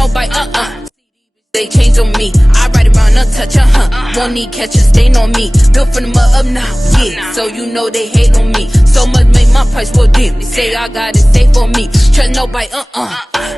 nobody, They change on me. I ride around untouched, Won't need catch a stain on me. Built from the mud up now, yeah. So you know they hate on me. So much make my price for them. They say I got it safe on me. Trust nobody,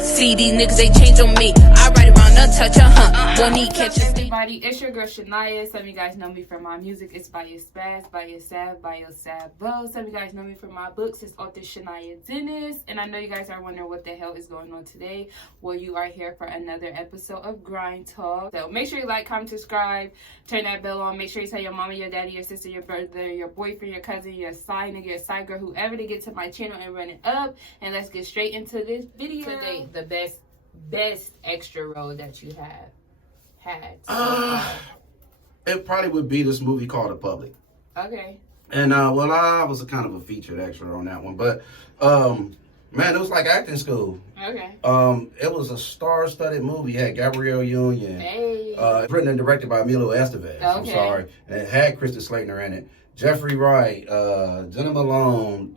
See these niggas, they change on me. I ride around untouched, Won't need catch a stain. Everybody, it's your girl Shania. Some of you guys know me from my music. It's by your spaz, by your sab, by your sabo. Some of you guys know me from my books. It's author Shania Dennis. And I know you guys are wondering what the hell is going on today. Well, you are here for another episode of Grind Talk. So make sure you like, comment, subscribe, turn that bell on. Make sure you tell your mama, your daddy, your sister, your brother, your boyfriend, your cousin, your side nigga, your side girl, whoever, to get to my channel and run it up. And let's get straight into this video. Today, the best extra role that you have had. It probably would be this movie called The Public. Okay. And well, I was a kind of a featured extra on that one, but man, it was like acting school. Okay. It was a star-studded movie. It had Gabrielle Union. Hey. Written and directed by Emilio Estevez. Okay. I'm sorry. And it had Kristen Slater in it. Jeffrey Wright, Jenna Malone,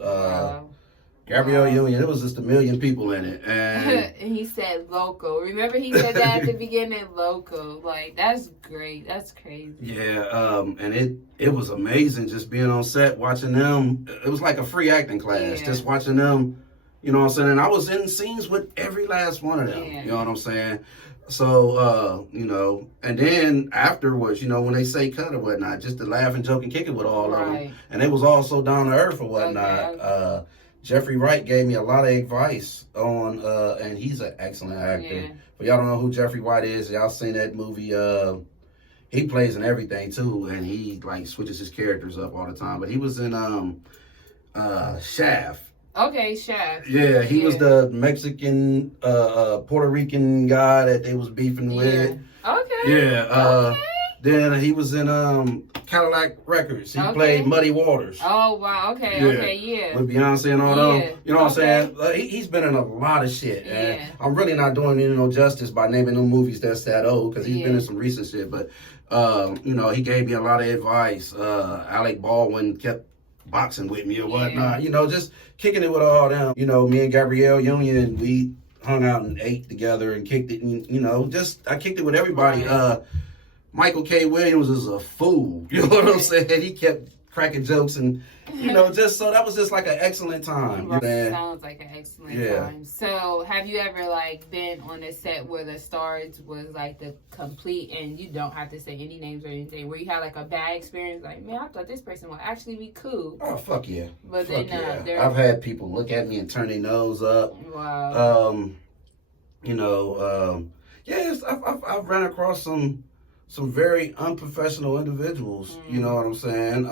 Gabrielle Union. It was just a million people in it. And and he said local. Remember he said that at the beginning, local. Like, that's great. That's crazy. yeah, and it was amazing just being on set, watching them. It was like a free acting class, Yeah. just watching them, you know what I'm saying? And I was in scenes with every last one of them, Yeah. you know what I'm saying? So, you know, and then afterwards, you know, when they say cut or whatnot, just to laugh and joke and kick it with all of Right. them. And it was all so down to earth or whatnot. Okay. Jeffrey Wright gave me a lot of advice on, and he's an excellent actor. Yeah. But y'all don't know who Jeffrey Wright is. Y'all seen that movie, he plays in everything too, and he like switches his characters up all the time. But he was in Shaft. Okay, Chef. Yeah, he was the Mexican, Puerto Rican guy that they was beefing with. Okay. Yeah. Okay. Then he was in Cadillac Records. He played Muddy Waters. Oh, wow. Okay, Yeah. okay, yeah. With Beyonce and all them. Yeah. You know what I'm saying? He's been in a lot of shit. And Yeah. I'm really not doing him no justice by naming them movies that's that old, because he's been in some recent shit. But, you know, he gave me a lot of advice. Alec Baldwin kept boxing with me or whatnot. You know, just kicking it with all them. You know, me and Gabrielle Union, we hung out and ate together and kicked it. And, you know, I kicked it with everybody. Right. Michael K. Williams is a fool. You know what I'm saying? He kept cracking jokes and, you know, just so that was just like an excellent time. Right. Man. Sounds like an excellent time. So, have you ever like been on a set where the stars was like the complete, and you don't have to say any names or anything, where you had like a bad experience, like, man, I thought this person would actually be cool. Oh, fuck yeah. But fuck then yeah. I've had people look at me and turn their nose up. Wow. You know, yes, I've ran across some very unprofessional individuals. You know what I'm saying?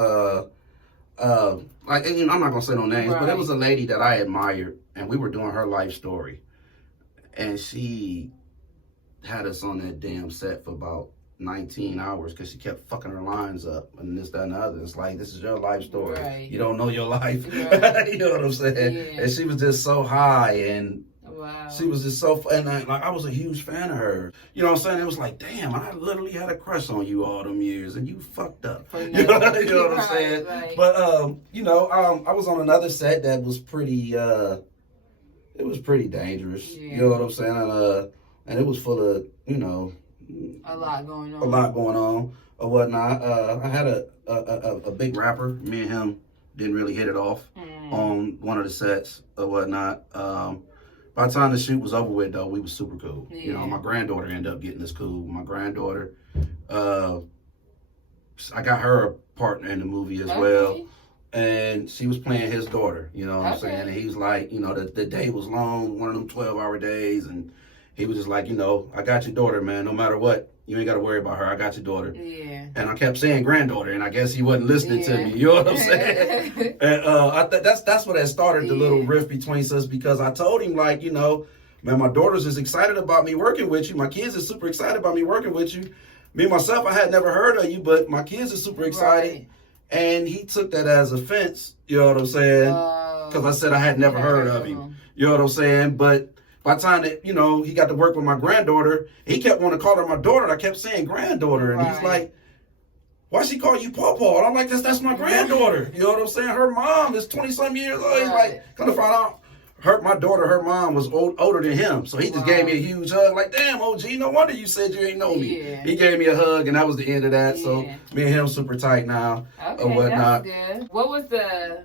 Like, and, you know, I'm not gonna say no names, but it was a lady that I admired, and we were doing her life story, and she had us on that damn set for about 19 hours because she kept fucking her lines up and this, that, and the other. It's like, this is your life story. Right. You don't know your life. Right. You know what I'm saying? Yeah. And she was just so high, and Wow. she was just so, and I was a huge fan of her. You know what I'm saying? It was like, damn, I literally had a crush on you all them years, and you fucked up. You know what I'm saying? Right. But you know, I was on another set that was pretty, it was pretty dangerous. Yeah. You know what I'm saying? And it was full of, you know, a lot going on. A lot going on or whatnot. I had a big rapper. Me and him didn't really hit it off on one of the sets or whatnot. By the time the shoot was over with, though, we was super cool. Yeah. You know, my granddaughter ended up getting us cool. My granddaughter, I got her a partner in the movie as well. And she was playing his daughter, you know what I'm saying? And he was like, you know, the day was long, one of them 12-hour days. And he was just like, you know, I got your daughter, man. No matter what, you ain't got to worry about her. I got your daughter. Yeah. And I kept saying granddaughter, and I guess he wasn't listening to me. You know what I'm saying? And that's what that started the little rift between us, because I told him, like, you know, man, my daughter's just excited about me working with you. My kids are super excited about me working with you. Me, myself, I had never heard of you, but my kids are super excited. Right. And he took that as offense, you know what I'm saying? Because I said I had never heard of him. You know what I'm saying? But by the time that, you know, he got to work with my granddaughter, he kept wanting to call her my daughter, and I kept saying granddaughter. And he's like, why she call you Pawpaw? And I'm like, that's my granddaughter. You know what I'm saying? Her mom is 20-some years old. He's like, come to find out, my daughter, her mom was older than him. So he just gave me a huge hug. Like, damn, OG, no wonder you said you ain't know me. Yeah. He gave me a hug, and that was the end of that. So me and him super tight now. Okay, or whatnot. that's good. What was the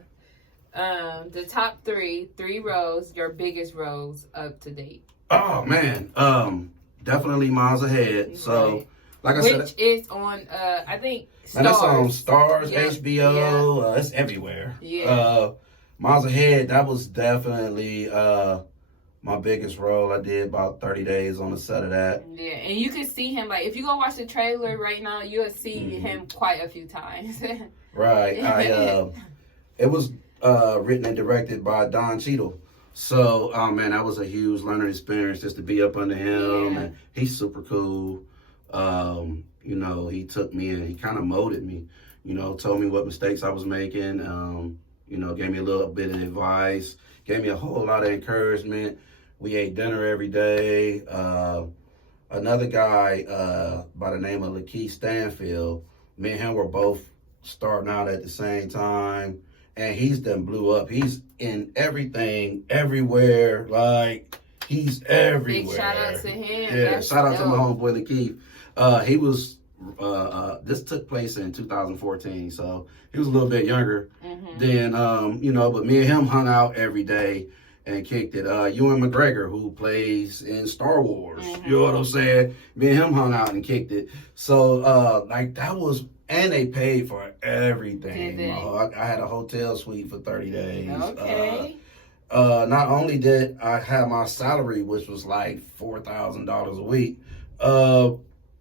top three roles, your biggest roles up to date? Oh, man. Definitely Miles Ahead. So, like I said. Which is on, I think, Stars. And that's on Stars, yeah. HBO. Yeah. It's everywhere. Yeah. Miles Ahead, that was definitely my biggest role. I did about 30 days on the set of that. Yeah, and you can see him, like, if you go watch the trailer right now, you'll see him quite a few times. Right. It was written and directed by Don Cheadle. So, man, that was a huge learning experience just to be up under him. Yeah. And he's super cool. You know, he took me and he kind of molded me, you know, told me what mistakes I was making, you know, gave me a little bit of advice, gave me a whole lot of encouragement. We ate dinner every day. Another guy by the name of Lakeith Stanfield, me and him were both starting out at the same time. And he's done blew up. He's in everything, everywhere. Like, he's everywhere. Big shout out to him. Yeah, That's shout out to dope. my homeboy Lakeith. He was, this took place in 2014, so he was a little bit younger than, you know, but me and him hung out every day and kicked it. Ewan McGregor, who plays in Star Wars, you know what I'm saying? Me and him hung out and kicked it. So, like, that was, and they paid for everything. Did they? I had a hotel suite for 30 days. Okay. Not only did I have my salary, which was like $4,000 a week,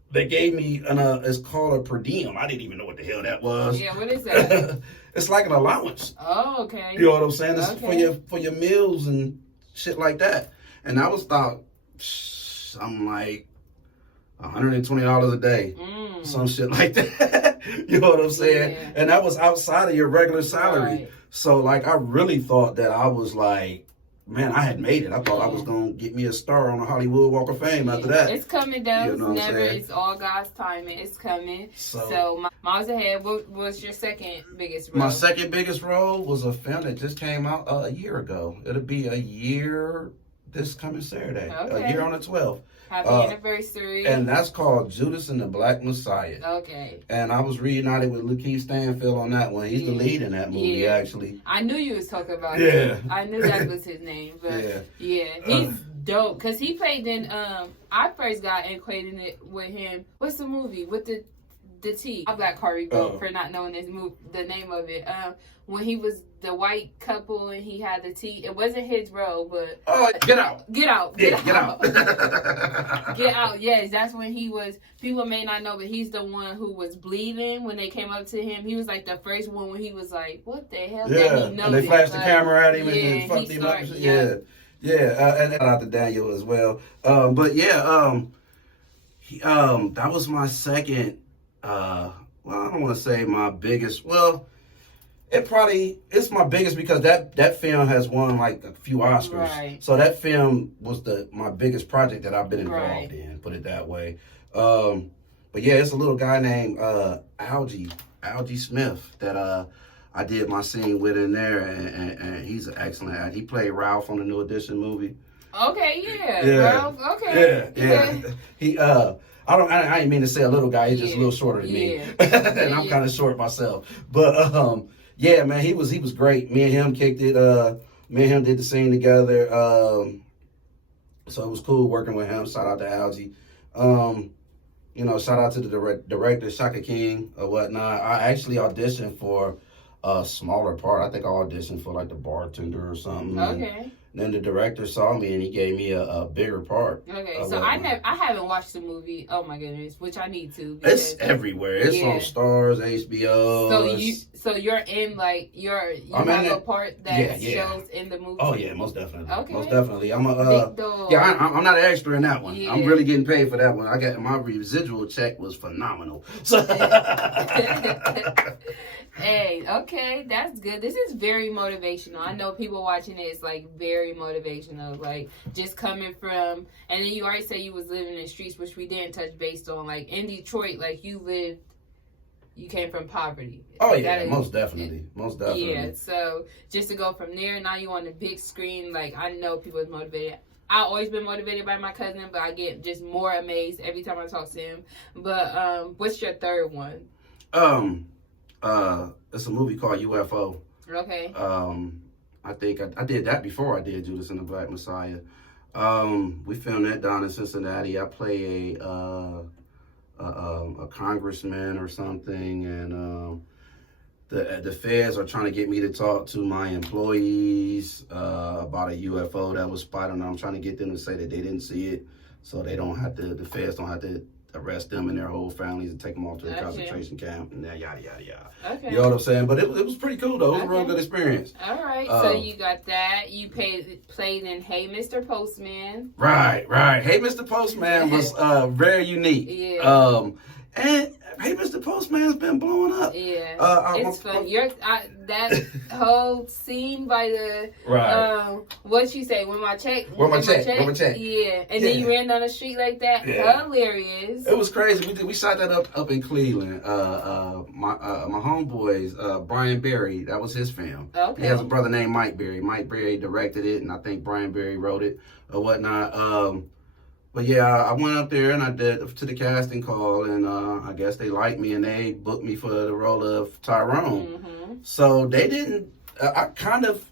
they gave me it's called a per diem. I didn't even know what the hell that was. Yeah, what is that? It's like an allowance. Oh, okay. You know what I'm saying? It's Okay. for your meals and shit like that. And I was thought, I'm like $120 a day. Some shit like that. You know what I'm saying? Yeah. And that was outside of your regular salary. Right. So, like, I really thought that I was like, man, I had made it. I thought I was going to get me a star on the Hollywood Walk of Fame after that. It's coming down. You know what It's I'm never. saying? It's all God's timing. It's coming. So Miles Ahead. What was your second biggest role? my second biggest role was a film that just came out a year ago. It'll be a year this coming Saturday. Okay. A year on the 12th. Happy anniversary. And that's called Judas and the Black Messiah. Okay. And I was reunited with Lakeith Stanfield on that one. He's the lead in that movie, actually. I knew you was talking about Yeah. him. I knew that was his name. But Yeah. he's dope. Because he played in, I first got acquainted with him. What's the movie? With the T. I'm Black Harvey for not knowing the name of it. When he was the white couple and he had the T. It wasn't his role, but... Oh, Get Out. Get Out. Yeah, Get Out. Get Out, yes. That's when he was... People may not know, but he's the one who was bleeding when they came up to him. He was like the first one when he was like, what the hell? Yeah, and they flashed the camera at him and then fucked he him up. started, And shout out to Daniel as well. But yeah, that was my second... well, I don't want to say my biggest. Well, it's my biggest because that film has won like a few Oscars. Right. So that film was my biggest project that I've been involved in. Put it that way. But yeah, it's a little guy named Algie Smith that I did my scene with in there, and he's an excellent actor. He played Ralph on the New Edition movie. Okay, yeah. Ralph, okay. Yeah. He I didn't mean to say a little guy. He's just a little shorter than me, and I'm kind of short myself. But yeah, man, he was great. Me and him kicked it. Me and him did the scene together. So it was cool working with him. Shout out to Algie. You know, shout out to the director Shaka King or whatnot. I actually auditioned for a smaller part. I think I auditioned for like the bartender or something. Okay. And then the director saw me and he gave me a bigger part. Okay, so I haven't watched the movie. Oh my goodness, which I need to. It's everywhere. It's on Stars, HBO. So you're in like you have a part that shows in the movie. Oh yeah, most definitely. Okay, most definitely. I'm I'm not an extra in that one. Yeah. I'm really getting paid for that one. I got my residual check was phenomenal. So. Hey, okay, that's good. This is very motivational. I know people watching it, it's like very motivational. Like just coming from, and then you already said you was living in the streets, which we didn't touch based on. Like in Detroit, like you you came from poverty. Oh yeah, most definitely. Yeah, so just to go from there, now you on the big screen. Like, I know people is motivated. I've always been motivated by my cousin, but I get just more amazed every time I talk to him. But what's your third one? It's a movie called UFO. Okay. I think I did that before I did Judas and the Black Messiah. We filmed that down in Cincinnati. I play a congressman or something, and the feds are trying to get me to talk to my employees about a UFO that was spotted on. I'm trying to get them to say that they didn't see it, so they don't have to. The feds don't have to arrest them and their whole families and take them off to the concentration camp and yada yada yada. Okay. You know what I'm saying? But it was pretty cool though. It was a real good experience. All right. So you got that. You played in Hey Mr. Postman. Right. Hey Mr. Postman was very unique. Yeah. And Hey Mr. Postman's been blowing up. Yeah. It's fun. That whole scene by the what you say? Where my check? Where my check? Yeah. And then you ran down the street like that. Yeah. Hilarious. It was crazy. We shot that up in Cleveland. My homeboys, Brian Berry, that was his film. Okay. He has a brother named Mike Berry. Mike Berry directed it, and I think Brian Berry wrote it or whatnot. But yeah, I went up there and I did to the casting call, and I guess they liked me and they booked me for the role of Tyrone. Mm-hmm. So they didn't.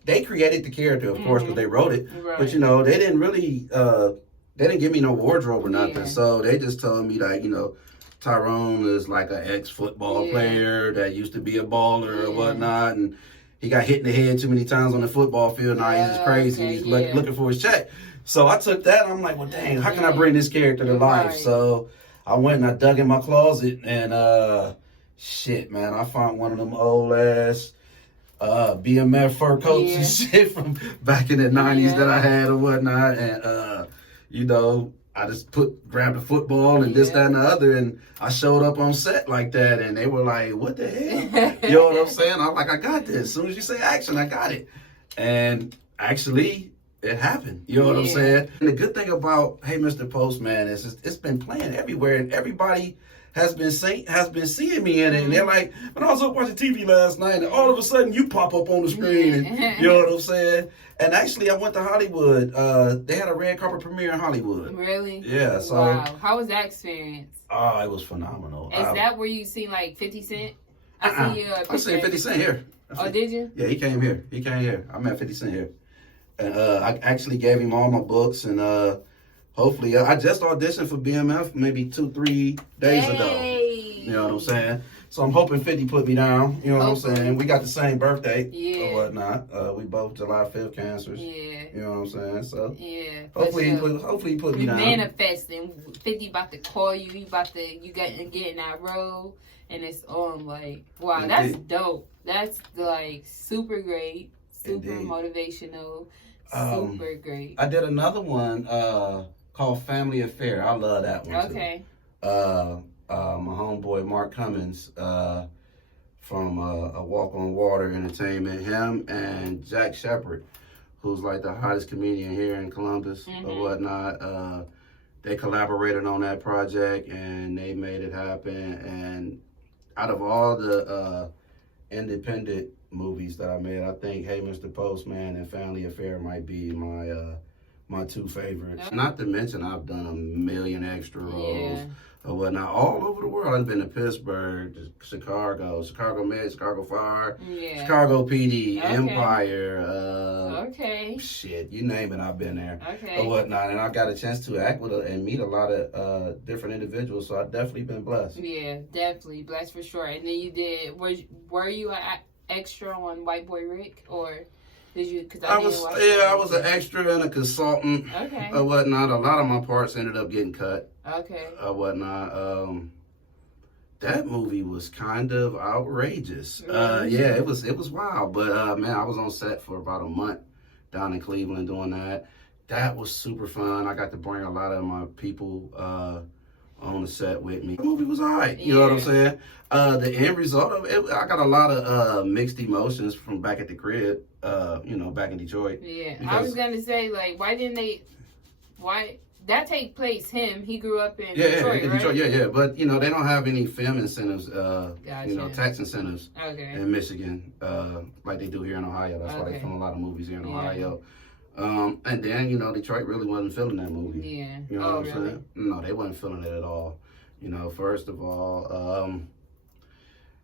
They created the character, of course, because they wrote it. Right. But they didn't really. They didn't give me no wardrobe or nothing. Yeah. So they just told me like, Tyrone is like an ex-football player that used to be a baller or whatnot, and he got hit in the head too many times on the football field. Now he's just crazy. Okay, he's looking for his check. So I took that and I'm like, well, dang, how can I bring this character to life? Right. So I went and I dug in my closet and shit, man, I found one of them old ass BMF fur coats and shit from back in the 90s that I had or whatnot. And, I just grabbed a football and this, that, and the other, and I showed up on set like that, and they were like, what the hell? You know what I'm saying? I'm like, I got this. As soon as you say action, I got it. And actually, it happened. You know what I'm saying? And the good thing about Hey Mr. Postman is it's been playing everywhere, and everybody has been seeing me in it, and they're like, when I was up watching TV last night, and all of a sudden you pop up on the screen, and you know what I'm saying? And actually, I went to Hollywood. They had a red carpet premiere in Hollywood. Really? Yeah. So. Wow. How was that experience? Oh, it was phenomenal. Is that where you seen like 50 Cent? I seen 50 Cent here. Oh, did you? Yeah, he came here. I met 50 Cent here. And I actually gave him all my books, and hopefully, I just auditioned for BMF maybe 2-3 days ago. You know what I'm saying? So I'm hoping 50 put me down. You know what I'm saying? We got the same birthday or whatnot. We both July 5th cancers. Yeah. You know what I'm saying? So hopefully he put me down. Manifesting. 50 about to call you. You get in that role, and it's on like, wow, Indeed. That's dope. That's like super great, super Indeed. Motivational. Super great. I did another one called Family Affair. I love that one too. My homeboy Mark Cummins from A Walk on Water Entertainment, him and Jack Shepard, who's like the hottest comedian here in Columbus or whatnot. They collaborated on that project and they made it happen. And out of all the independent movies that I made, I think Hey Mr. Postman and Family Affair might be my two favorites. Not to mention I've done a million extra roles or whatnot all over the world. I've been to Pittsburgh, Chicago Med, Chicago Fire, Chicago PD, Empire, shit, you name it, I've been there or whatnot. And I got a chance to act with and meet a lot of different individuals, so I've definitely been blessed. Yeah, definitely blessed for sure. And then you did, were you an extra on White Boy Rick, or did you? Cause I was an extra and a consultant or whatnot. A lot of my parts ended up getting cut. Or whatnot. That movie was kind of outrageous. It was wild. But man, I was on set for about a month down in Cleveland doing that. That was super fun. I got to bring a lot of my people on the set with me. The movie was all right. You know what I'm saying? The end result of it, I got a lot of mixed emotions from back at the crib, back in Detroit. Yeah, I was going to say, like, why that take place. He grew up in Yeah, Detroit, in right? Detroit, yeah. But you know, they don't have any film incentives, Gotcha. you know, tax incentives Okay. in Michigan, like they do here in Ohio. That's why they film a lot of movies here in Ohio. And then, you know, Detroit really wasn't feeling that movie. Yeah. You know what I'm saying? No, they wasn't feeling it at all. You know, first of all,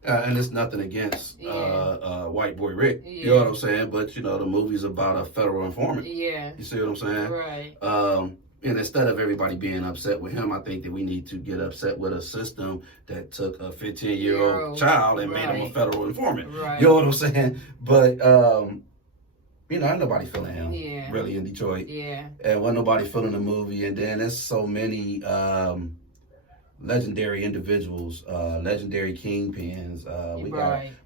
and it's nothing against White Boy Rick. You know what I'm saying? But, you know, the movie's about a federal informant. Yeah. You see what I'm saying? Right. And instead of everybody being upset with him, I think that we need to get upset with a system that took a 15-year-old child and made him a federal informant. Right. You know what I'm saying? But, you know, ain't nobody feeling him really in Detroit. Yeah. And wasn't nobody feeling the movie. And then there's so many legendary individuals, legendary kingpins.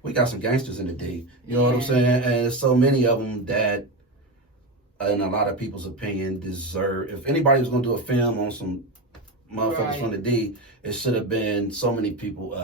We got some gangsters in the D. You know what I'm saying? And there's so many of them that, in a lot of people's opinion, deserve. If anybody was gonna do a film on some motherfuckers from the D, it should have been so many people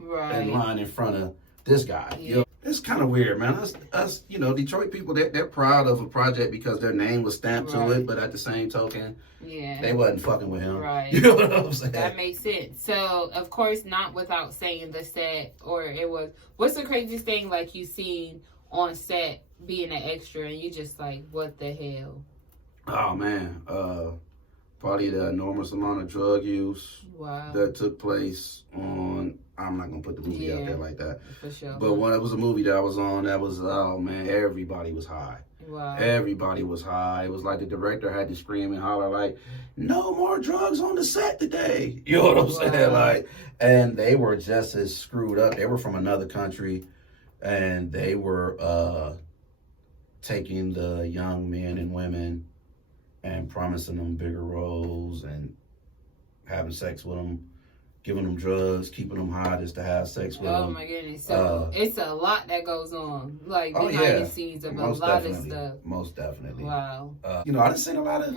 in line in front of this guy. You know? It's kind of weird, man. Us, you know, Detroit people, they're proud of a project because their name was stamped to it, but at the same token, they wasn't fucking with him. Right. You know what I'm saying? That makes sense. So, of course, not without saying the set, or it was, what's the craziest thing, like, you seen on set being an extra and you just like, what the hell? Oh, man. Probably the enormous amount of drug use that took place on, I'm not going to put the movie out there like that. For sure. But when it was a movie that I was on, that was, oh man, everybody was high. Wow. Everybody was high. It was like the director had to scream and holler like, no more drugs on the set today. You know what I'm saying? Like, and they were just as screwed up. They were from another country and they were taking the young men and women and promising them bigger roles and having sex with them, giving them drugs, keeping them high just to have sex with them. Oh my goodness. So it's a lot that goes on, like behind the scenes of a lot of stuff. Most definitely. Wow. You know, I done seen a lot of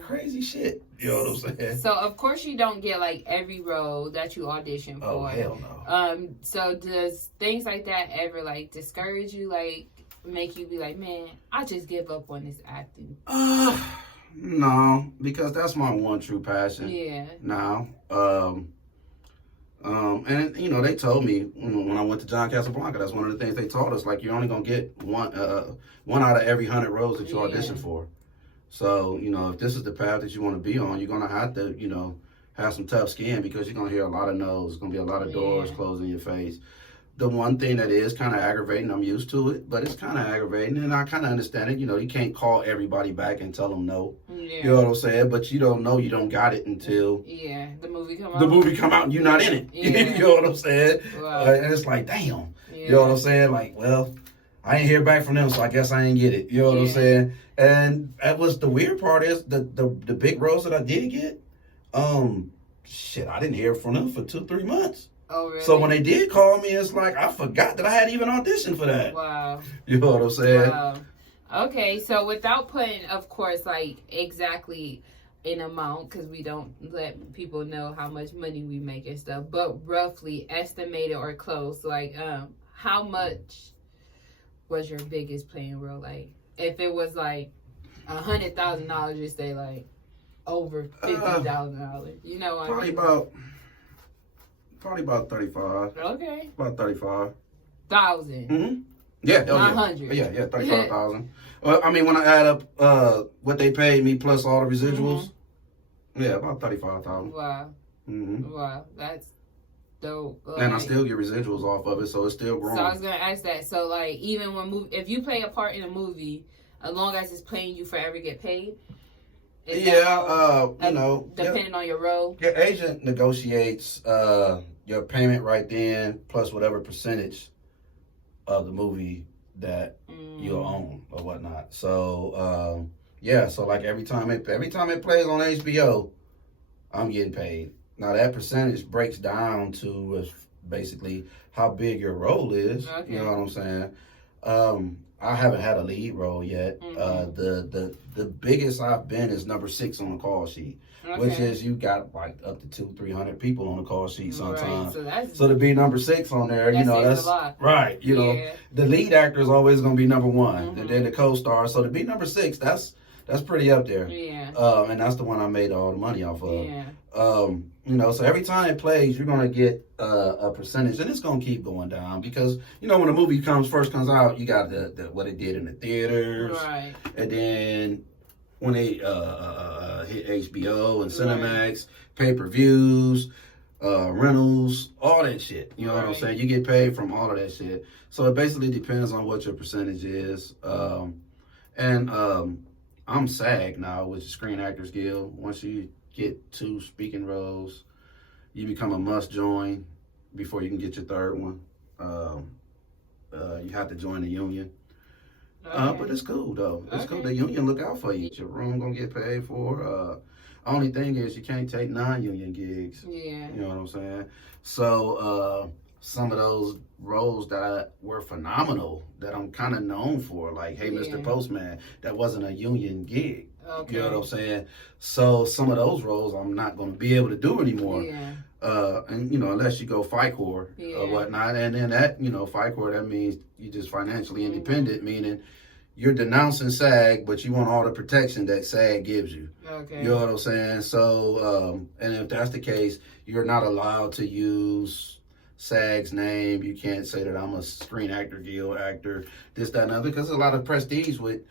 crazy shit. You know what I'm saying? So of course you don't get like every role that you audition for. Oh hell no. So does things like that ever like discourage you, like make you be like, man, I just give up on this acting? No, because that's my one true passion. Yeah. Now, and you know, they told me when I went to John Casablanca, that's one of the things they taught us. Like, you're only gonna get one out of every 100 roles that you audition for. So, you know, if this is the path that you want to be on, you're gonna have to, you know, have some tough skin because you're gonna hear a lot of no's. There's gonna be a lot of doors closed in your face. The one thing that is kind of aggravating, I'm used to it, but it's kind of aggravating, and I kind of understand it. You know, you can't call everybody back and tell them no. You know what I'm saying? But you don't know you don't got it until the movie come out. The movie come out and you're not in it. You know what I'm saying? Wow. And it's like, damn. You know what I'm saying? Like, well, I ain't hear back from them, so I guess I ain't get it. You know what I'm saying? And that was the weird part is the big roles that I did get. Shit, I didn't hear from them for 2-3 months. Oh, really? So when they did call me, it's like I forgot that I had even auditioned for that. Wow. You know what I'm saying? Wow. Okay, so without putting, of course, like exactly an amount, because we don't let people know how much money we make and stuff, but roughly estimated or close, like how much was your biggest playing role? Like, if it was like $100,000, just say like over $50,000. You know what I mean? Probably about 35. Okay. About 35,000. Mm-hmm. Yeah, not 100. Yeah, 35,000. Well, I mean, when I add up what they paid me plus all the residuals, about 35,000. Wow. Wow, that's dope. Like, and I still get residuals off of it, so it's still growing. So I was gonna ask that. So like, even when if you play a part in a movie, as long as it's playing, you forever get paid. You know, depending on your role. Your agent negotiates your payment right then, plus whatever percentage of the movie that you own or whatnot. So so like every time it plays on HBO, I'm getting paid. Now that percentage breaks down to basically how big your role is. Okay. You know what I'm saying? I haven't had a lead role yet. The biggest I've been is number 6 on the call sheet, which is you got like up to 200-300 people on the call sheet sometimes. Right, so to be number 6 on there, you know, that's a lot. Right. You know, the lead actor is always going to be number 1, and then the co-star. So to be number 6, that's That's pretty up there. Yeah. And that's the one I made all the money off of. Yeah. You know, so every time it plays, you're gonna get a percentage, and it's gonna keep going down because you know when a movie first comes out, you got the what it did in the theaters, Right. and then when they hit HBO and Cinemax, pay-per-views, rentals, all that shit. You know what I'm saying? You get paid from all of that shit. So it basically depends on what your percentage is. I'm SAG now, which is Screen Actors Guild. Once you get 2 speaking roles, you become a must join before you can get your 3rd one. You have to join the union. But it's cool though. It's cool. The union look out for you. Your room gonna get paid for. Only thing is you can't take non-union gigs. Yeah. You know what I'm saying? So some of those roles that were phenomenal that I'm kind of known for, like Hey Mr. Postman, that wasn't a union gig. Okay. You know what I'm saying? So some of those roles I'm not going to be able to do anymore. Yeah. And you know, unless you go FICOR or whatnot, and then that, you know, FICOR, that means you're just financially independent, meaning you're denouncing SAG, but you want all the protection that SAG gives you. Okay. You know what I'm saying? So, and if that's the case, you're not allowed to use SAG's name. You can't say that I'm a Screen Actor Guild actor, this, that, and other, because there's a lot of prestige with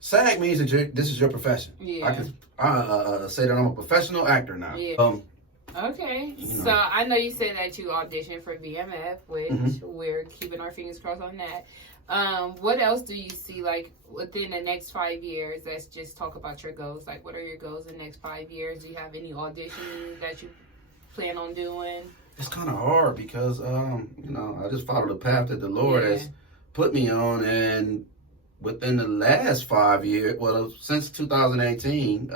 SAG means that this is your profession. Yeah. I can say that I'm a professional actor now. Yeah. Okay, so I know you said that you auditioned for BMF, which we're keeping our fingers crossed on that. What else do you see, like, within the next 5 years? Let's just talk about your goals. Like, what are your goals in the next 5 years? Do you have any auditions that you plan on doing? It's kind of hard because, you know, I just follow the path that the Lord has put me on, and within the last 5 years, well, since 2018,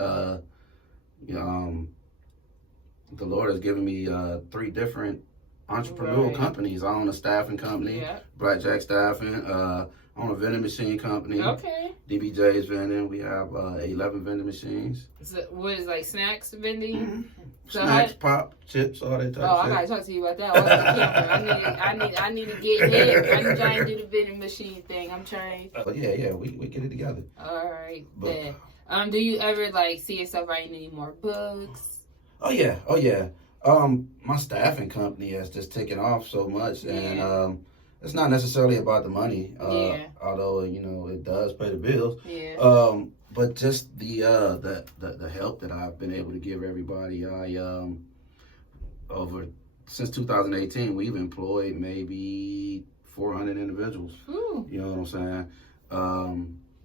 the Lord has given me 3 different entrepreneurial companies. I own a staffing company, Blackjack Staffing. I own a vending machine company. Okay. DBJ's vending. We have 11 vending machines. So what is, like, snacks vending? Mm-hmm. So snacks, pop, chips, all that type of shit. I gotta talk to you about that. I need to get in. I'm trying to do the vending machine thing. I'm trying. Yeah, we get it together. All right. But, do you ever, like, see yourself writing any more books? Oh yeah. My staffing company has just taken off so much, and it's not necessarily about the money, although you know it does pay the bills. But just the help that I've been able to give everybody. Since 2018, we've employed maybe 400 individuals. Ooh. You know what I'm saying?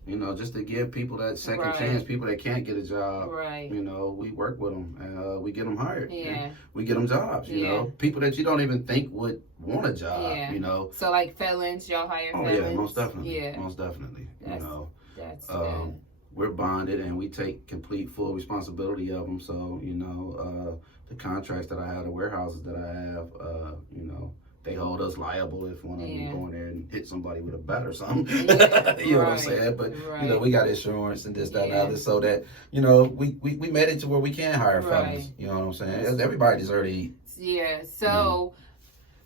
You know, just to give people that second chance, people that can't get a job. Right. You know, we work with them and we get them hired. Yeah. We get them jobs. You know, people that you don't even think would want a job. Yeah. You know. So like felons, y'all hire felons. Oh yeah, most definitely. Yeah. Most definitely. That's we're bonded and we take complete full responsibility of them. So you know, the contracts that I have, the warehouses that I have, you know, they hold us liable if one of them go in there and hit somebody with a bat or something. You know what I'm saying? But, you know, we got insurance and this, that, and other, so that, you know, we made it to where we can hire fellas. You know what I'm saying? Everybody deserves to eat. Yeah, so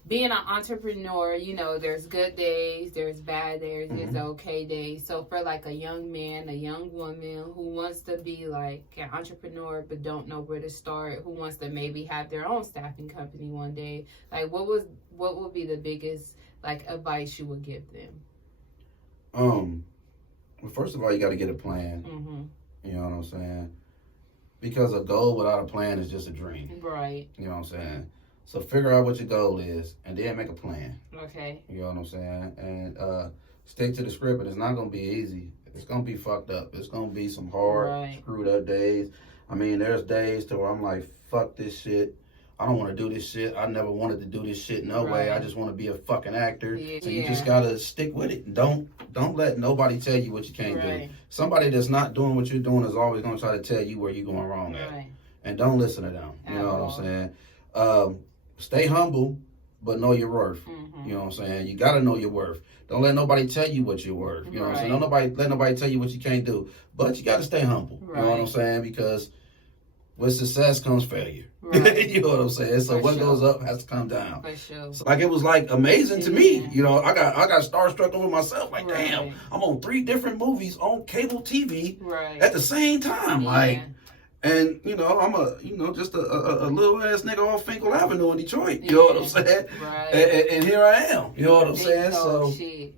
being an entrepreneur, you know, there's good days, there's bad days, there's okay days. So for like a young man, a young woman who wants to be like an entrepreneur but don't know where to start, who wants to maybe have their own staffing company one day, like what would be the biggest like advice you would give them? Well, first of all, you got to get a plan. You know what I'm saying? Because a goal without a plan is just a dream. Right. You know what I'm saying? So figure out what your goal is, and then make a plan. Okay. You know what I'm saying? And stick to the script, but it's not going to be easy. It's going to be fucked up. It's going to be some hard, screwed up days. I mean, there's days to where I'm like, fuck this shit. I don't want to do this shit. I never wanted to do this shit no way. I just want to be a fucking actor. Yeah. So you just got to stick with it. Don't let nobody tell you what you can't do. Somebody that's not doing what you're doing is always going to try to tell you where you're going wrong at. And don't listen to them. You know what I'm saying? Stay humble, but know your worth. You know what I'm saying? You got to know your worth. Don't let nobody tell you what you're worth. You know what I'm saying? Don't let nobody tell you what you can't do. But you got to stay humble. You know what I'm saying? Because with success comes failure. Right. You know what I'm saying? So For what sure. goes up has to come down. For sure. So, like, it was like amazing to me. You know, I got starstruck over myself. Like, Right. damn, I'm on 3 different movies on cable TV Right. at the same time. Yeah. Like, and you know, I'm just a little ass nigga off Finkel Avenue in Detroit. You know what I'm saying? Right. And here I am. You know what I'm Big saying? goat So shit.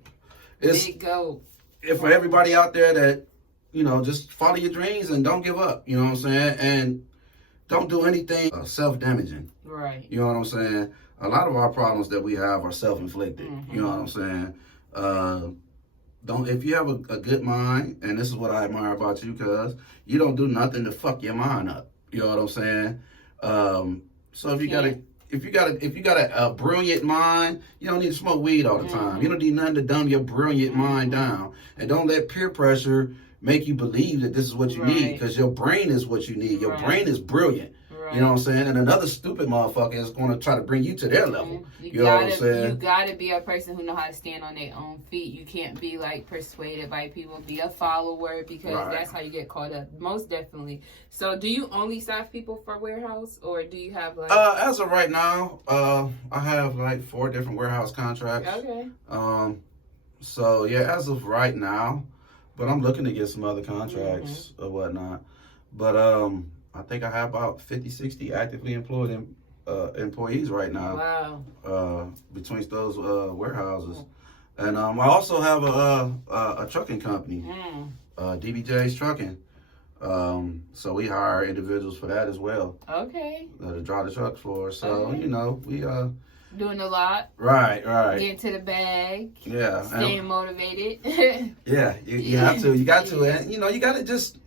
it's Big goat. if for everybody out there that, you know, just follow your dreams and don't give up. You know what I'm saying? And don't do anything self-damaging. Right. You know what I'm saying? A lot of our problems that we have are self-inflicted. Mm-hmm. You know what I'm saying? If you have a good mind, and this is what I admire about you, cuz you don't do nothing to fuck your mind up. You know what I'm saying? So if you got a brilliant mind, you don't need to smoke weed all the time. You don't need nothing to dumb your brilliant mind down. And don't let peer pressure make you believe that this is what you need, because your brain is what you need. Your brain is brilliant. You know what I'm saying? And another stupid motherfucker is going to try to bring you to their level. You know what I'm saying? You gotta be a person who know how to stand on their own feet. You can't be like persuaded by people. Be a follower, because that's how you get caught up. Most definitely. So, do you only staff people for warehouse, or do you have like? As of right now, I have like 4 different warehouse contracts. Okay. So yeah, as of right now, but I'm looking to get some other contracts or whatnot. But I think I have about 50, 60 actively employed employees right now. Wow. Between those warehouses. And I also have a trucking company, DBJ's Trucking. So we hire individuals for that as well. Okay. To drive the trucks for us. So, you know, we doing a lot. Right. Getting to the bag. Yeah. Staying motivated. Yeah, you have to. You got to. And, you know, you got to just,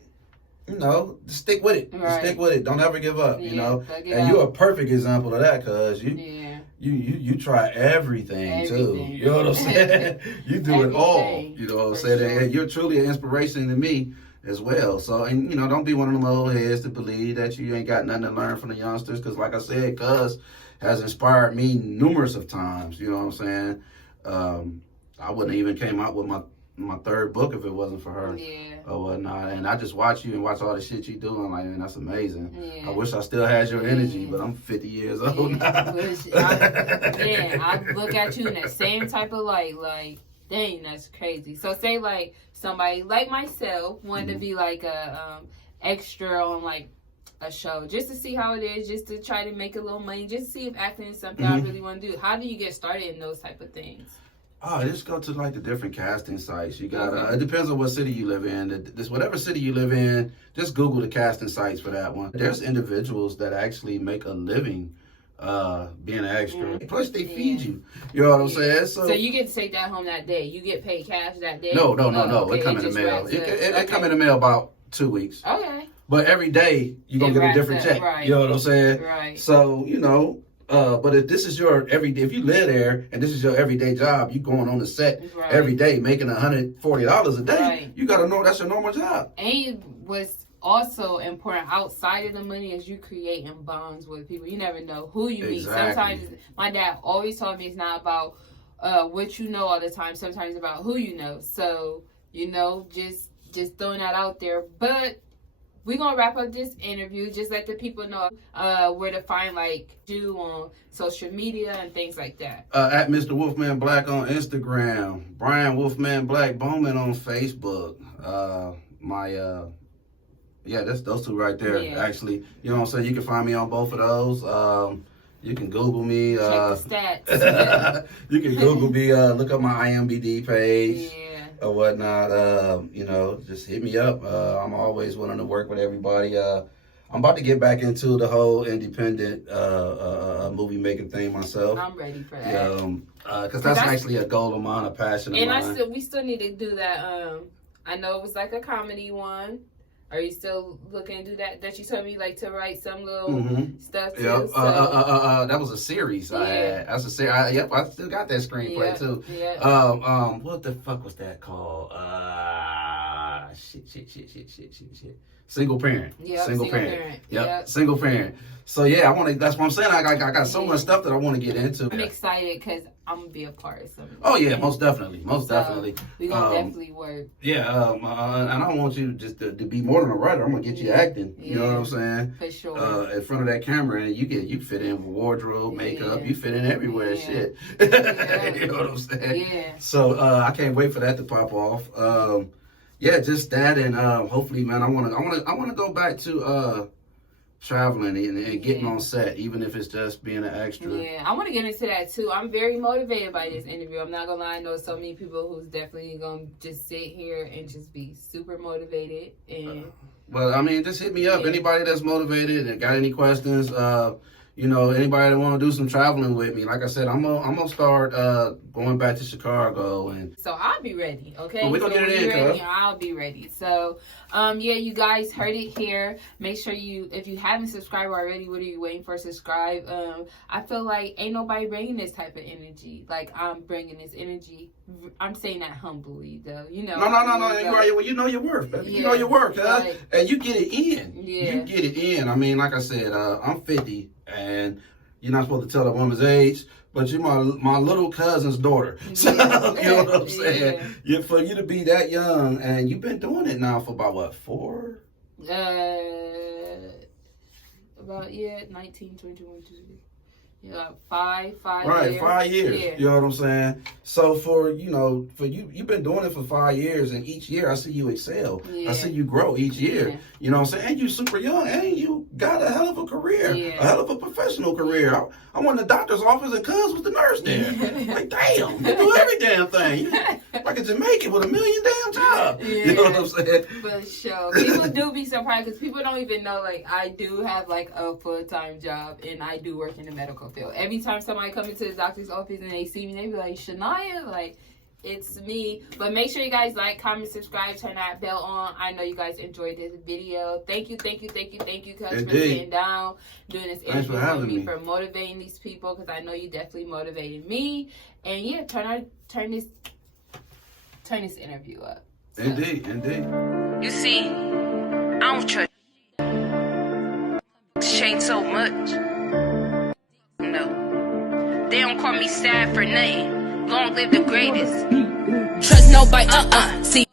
you know, stick with it. Right. Stick with it. Don't ever give up, you know. And out. you're a perfect example of that, because you try everything too. You know what I'm saying? You do it all. You know what I'm saying? Sure. And you're truly an inspiration to me as well. So, and you know, don't be one of them old heads to believe that you ain't got nothing to learn from the youngsters, because like I said, Cuz has inspired me numerous of times. You know what I'm saying? I wouldn't even came out with my 3rd book if it wasn't for her or whatnot. And I just watch you and watch all the shit you do. I'm like, man, that's amazing. I wish I still had your energy, but I'm 50 years old now. I look at you in that same type of light, like, dang, that's crazy. So say like somebody like myself wanted to be like a extra on like a show, just to see how it is, just to try to make a little money, just to see if acting is something I really want to do. How do you get started in those type of things? Oh, just go to like the different casting sites. You got it depends on what city you live in. Whatever city you live in, just Google the casting sites for that one. There's individuals that actually make a living being an extra. Plus they feed you. You know what I'm saying? So you get to take that home that day. You get paid cash that day? No. Okay. It come in the mail. It come in the mail about 2 weeks. Okay. But every day you're gonna get a different check. Right. You know what I'm saying? Right. So, you know, but if this is your everyday, if you live there and this is your everyday job, you going on the set every day making $140 a day, you gotta know that's your normal job. And what's also important outside of the money is you creating bonds with people. You never know who you meet. Sometimes my dad always told me it's not about what you know all the time. Sometimes it's about who you know. So, you know, just throwing that out there. But we're going to wrap up this interview. Just let the people know where to find, like, you on social media and things like that. At Mr. Wolfman Black on Instagram. Brian Wolfman Black BOWMAN on Facebook. That's those 2 right there, actually. You know what I'm saying? You can find me on both of those. You can Google me. Check the stats. You can Google me. Look up my IMDb page. Or whatnot, you know, just hit me up. I'm always willing to work with everybody. I'm about to get back into the whole independent movie making thing myself. I'm ready for that. Because that's actually a goal of mine, a passion of mine. And we still need to do that. I know it was like a comedy one. Are you still looking to do that? That you told me like to write some little stuff too. Yep. That was a series I had. That's a series. I still got that screenplay too. What the fuck was that called? shit. Single parent. Yep, single parent. Yep. Single parent. So yeah, I want to. That's what I'm saying. I got so much stuff that I want to get into. I'm excited because I'm gonna be a part of something. Oh yeah, most definitely. We gonna definitely work. Yeah, and I don't want you just to be more than a writer. I'm gonna get you acting. You know what I'm saying? For sure. In front of that camera, and you fit in with wardrobe, makeup. You fit in everywhere. Shit. You know what I'm saying? Yeah. So I can't wait for that to pop off. Yeah, just that, and hopefully, man, I wanna go back to traveling and getting on set, even if it's just being an extra. Yeah, I want to get into that too. I'm very motivated by this interview. I'm not gonna lie, I know so many people who's definitely gonna just sit here and just be super motivated. And well, I mean, just hit me up. Anybody that's motivated and got any questions, you know, anybody that want to do some traveling with me, like I said, I'm gonna start going back to Chicago, and so I'll be ready. Okay, we're gonna get it in, cuz. I'll be ready. So, yeah, you guys heard it here. Make sure if you haven't subscribed already, what are you waiting for? Subscribe. I feel like ain't nobody bringing this type of energy. Like I'm bringing this energy. I'm saying that humbly, though. You know. No. You know your worth, baby. You know your worth, cuz, and you get it in. Yeah. You get it in. I mean, like I said, I'm 50. And you're not supposed to tell a woman's age, but you're my little cousin's daughter. So, you know what I'm saying? Yeah. For you to be that young, and you've been doing it now for about, what, 4? About, 19, 21, 22. Yeah, five right, years. 5 years. Yeah. You know what I'm saying? So for you've been doing it for 5 years, and each year I see you excel. Yeah. I see you grow each year. Yeah. You know what I'm saying? And you super young, and you got a hell of a career, Yeah. a hell of a professional career. I went to the doctor's office, and cuz was the nurse there. Like, damn, you do every damn thing. Like a Jamaican with a million damn jobs. Yeah. You know what I'm saying? For sure. People do be surprised because people don't even know, like, I do have, like, a full-time job, and I do work in the medical field. Every time somebody comes into the doctor's office and they see me, they be like, Shania, like, it's me. But make sure you guys like, comment, subscribe, turn that bell on. I know you guys enjoyed this video. Thank you, cuz, for sitting down, doing this interview with me, for motivating these people, because I know you definitely motivated me. And yeah, turn this interview up. So. Indeed. You see, I don't trust change so much. No, they don't call me sad for nothing. Long live the greatest. Trust nobody, see.